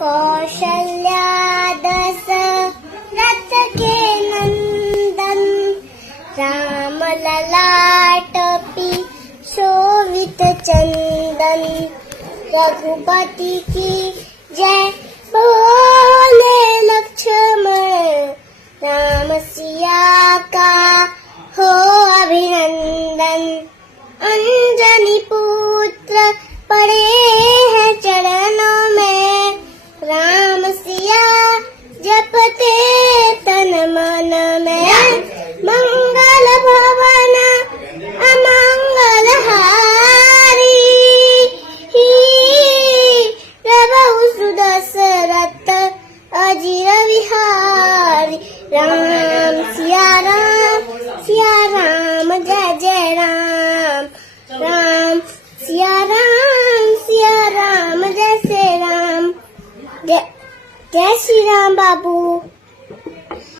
कौशल्या दशरथ के नंदन, राम ललाट शोभित चंदन। रघुपति की जय बोले लक्ष्मण, राम सिया का हो अभिनंदन। अंजनी पुत्र पड़े हैं चरणों में, राम सिया जपते तन मन में। मंगल भवन अमंगल हारी, प्रभु सुदशरथ अजिर विहारी। राम सिया राम जय जय राम, राम सिया राम जय श्री राम। जय श्री राम बाबू।